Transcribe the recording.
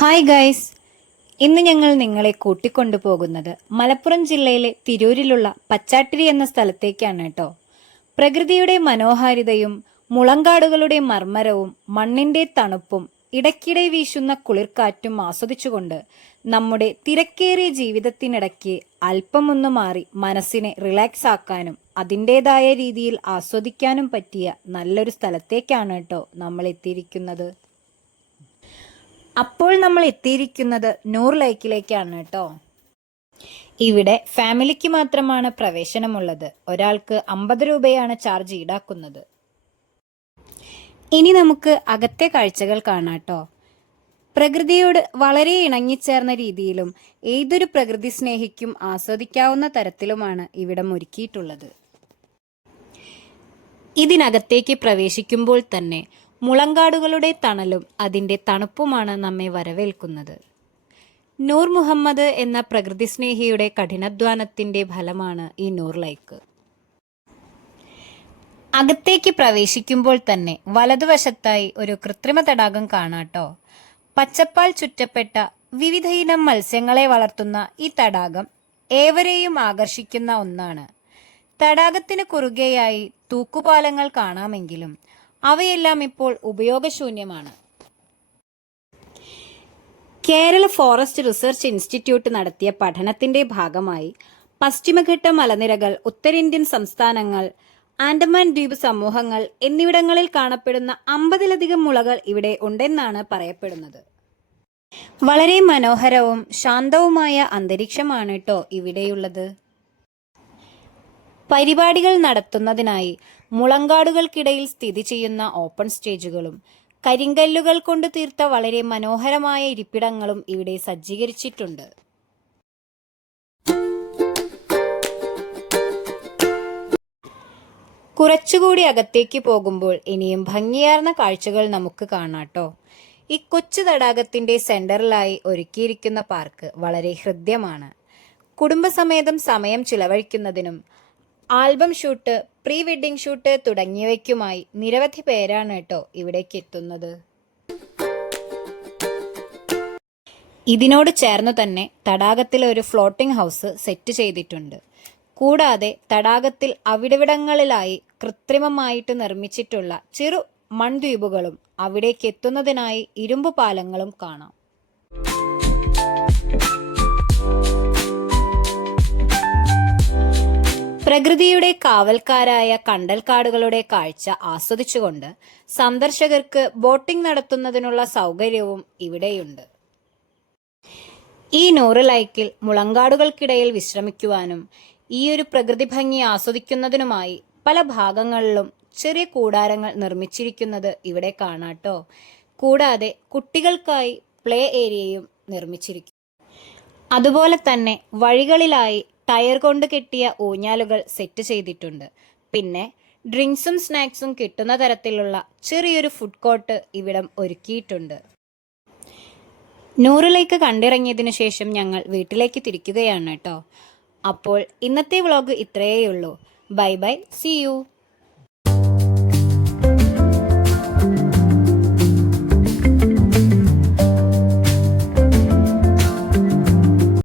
Hi guys, ഇന്ന് ഞങ്ങൾ നിങ്ങളെ കൂട്ടിക്കൊണ്ടു പോകുന്നത് മലപ്പുറം ജില്ലയിലെ തിരൂരിലുള്ള പച്ചാട്ടിരി എന്ന സ്ഥലത്തേക്കാണ് കേട്ടോ. പ്രകൃതിയുടെ മനോഹാരിതയും മുളങ്കാടുകളുടെ മർമ്മരവും മണ്ണിന്റെ തണുപ്പും ഇടയ്ക്കിടെ വീശുന്ന കുളിർക്കാറ്റും ആസ്വദിച്ചുകൊണ്ട് നമ്മുടെ തിരക്കേറിയ ജീവിതത്തിനിടയ്ക്ക് അല്പമൊന്നു മാറി മനസ്സിനെ റിലാക്സ് ആക്കാനും അതിൻ്റെതായ രീതിയിൽ ആസ്വദിക്കാനും പറ്റിയ നല്ലൊരു സ്ഥലത്തേക്കാണ് കേട്ടോ നമ്മൾ എത്തിയിരിക്കുന്നത്. അപ്പോൾ നമ്മൾ എത്തിയിരിക്കുന്നത് നൂർ ലേക്കിലേക്കാണ് കേട്ടോ. ഇവിടെ ഫാമിലിക്ക് മാത്രമാണ് പ്രവേശനമുള്ളത്. ഒരാൾക്ക് 50 രൂപയാണ് ചാർജ് ഈടാക്കുന്നത്. ഇനി നമുക്ക് അകത്തെ കാഴ്ചകൾ കാണാട്ടോ. പ്രകൃതിയോട് വളരെ ഇണങ്ങിച്ചേർന്ന രീതിയിലും ഏതൊരു പ്രകൃതി സ്നേഹിക്കും ആസ്വദിക്കാവുന്ന തരത്തിലുമാണ് ഇവിടം ഒരുക്കിയിട്ടുള്ളത്. ഇതിനകത്തേക്ക് പ്രവേശിക്കുമ്പോൾ തന്നെ മുളങ്കാടുകളുടെ തണലും അതിൻ്റെ തണുപ്പുമാണ് നമ്മെ വരവേൽക്കുന്നത്. നൂർ മുഹമ്മദ് എന്ന പ്രകൃതി സ്നേഹിയുടെ കഠിനാധ്വാനത്തിൻ്റെ ഫലമാണ് ഈ നൂർ ലേക്ക്. അകത്തേക്ക് പ്രവേശിക്കുമ്പോൾ തന്നെ വലതുവശത്തായി ഒരു കൃത്രിമ തടാകം കാണാട്ടോ. പച്ചപ്പാൽ ചുറ്റപ്പെട്ട വിവിധയിനം മത്സ്യങ്ങളെ വളർത്തുന്ന ഈ തടാകം ഏവരെയും ആകർഷിക്കുന്ന ഒന്നാണ്. തടാകത്തിന് കുറുകെയായി തൂക്കുപാലങ്ങൾ കാണാമെങ്കിലും അവയെല്ലാം ഇപ്പോൾ ഉപയോഗശൂന്യമാണ്. കേരള ഫോറസ്റ്റ് റിസർച്ച് ഇൻസ്റ്റിറ്റ്യൂട്ട് നടത്തിയ പഠനത്തിന്റെ ഭാഗമായി പശ്ചിമഘട്ട മലനിരകൾ, ഉത്തരേന്ത്യൻ സംസ്ഥാനങ്ങൾ, ആൻഡമാൻ ദ്വീപ് സമൂഹങ്ങൾ എന്നിവിടങ്ങളിൽ കാണപ്പെടുന്ന 50ലധികം മുളകൾ ഇവിടെ ഉണ്ടെന്നാണ് പറയപ്പെടുന്നത്. വളരെ മനോഹരവും ശാന്തവുമായ അന്തരീക്ഷമാണ് കേട്ടോ ഇവിടെയുള്ളത്. പരിപാടികൾ നടത്തുന്നതിനായി മുളങ്കാടുകൾക്കിടയിൽ സ്ഥിതി ചെയ്യുന്ന ഓപ്പൺ സ്റ്റേജുകളും കരിങ്കല്ലുകൾ കൊണ്ട് തീർത്ത വളരെ മനോഹരമായ ഇരിപ്പിടങ്ങളും ഇവിടെ സജ്ജീകരിച്ചിട്ടുണ്ട്. കുറച്ചുകൂടി അകത്തേക്ക് പോകുമ്പോൾ ഇനിയും ഭംഗിയാർന്ന കാഴ്ചകൾ നമുക്ക് കാണാട്ടോ. ഈ കൊച്ചു തടാകത്തിന്റെ സെന്ററിലായി ഒരുക്കിയിരിക്കുന്ന പാർക്ക് വളരെ ഹൃദ്യമാണ്. കുടുംബസമേതം സമയം ചിലവഴിക്കുന്നതിനും album shoot, pre wedding shoot തുടങ്ങിയവയ്ക്കുമായി നിരവധി പേരാണ് കേട്ടോ ഇവിടേക്ക് എത്തുന്നത്. ഇതിനോട് ചേർന്നു തന്നെ തടാകത്തിൽ ഒരു ഫ്ലോട്ടിംഗ് ഹൗസ് സെറ്റ് ചെയ്തിട്ടുണ്ട്. കൂടാതെ തടാകത്തിൽ അവിടവിടങ്ങളിലായി കൃത്രിമമായിട്ട് നിർമ്മിച്ചിട്ടുള്ള ചെറു മൺദ്വീപുകളും അവിടേക്ക് എത്തുന്നതിനായി ഇരുമ്പു പാലങ്ങളും കാണാം. പ്രകൃതിയുടെ കാവൽക്കാരായ കണ്ടൽക്കാടുകളുടെ കാഴ്ച ആസ്വദിച്ചുകൊണ്ട് സന്ദർശകർക്ക് ബോട്ടിംഗ് നടത്തുന്നതിനുള്ള സൗകര്യവും ഇവിടെയുണ്ട്. ഈ നൂറ് ലൈക്കിൽ മുളങ്കാടുകൾക്കിടയിൽ വിശ്രമിക്കുവാനും ഈ ഒരു പ്രകൃതി ഭംഗി ആസ്വദിക്കുന്നതിനുമായി പല ഭാഗങ്ങളിലും ചെറിയ കൂടാരങ്ങൾ നിർമ്മിച്ചിരിക്കുന്നത് ഇവിടെ കാണാട്ടോ. കൂടാതെ കുട്ടികൾക്കായി പ്ലേ ഏരിയയും നിർമ്മിച്ചിരിക്കും. അതുപോലെ തന്നെ വഴികളിലായി ടയർ കൊണ്ട് കെട്ടിയ ഊഞ്ഞാലുകൾ സെറ്റ് ചെയ്തിട്ടുണ്ട്. പിന്നെ ഡ്രിങ്ക്സും സ്നാക്സും കിട്ടുന്ന തരത്തിലുള്ള ചെറിയൊരു ഫുഡ് കോർട്ട് ഇവിടം ഒരുക്കിയിട്ടുണ്ട്. നൂറിലേക്ക് കണ്ടിറങ്ങിയതിനു ശേഷം ഞങ്ങൾ വീട്ടിലേക്ക് തിരിക്കുകയാണ് കേട്ടോ. അപ്പോൾ ഇന്നത്തെ വ്ളോഗ് ഇത്രയേ ഉള്ളൂ. Bye bye, see U.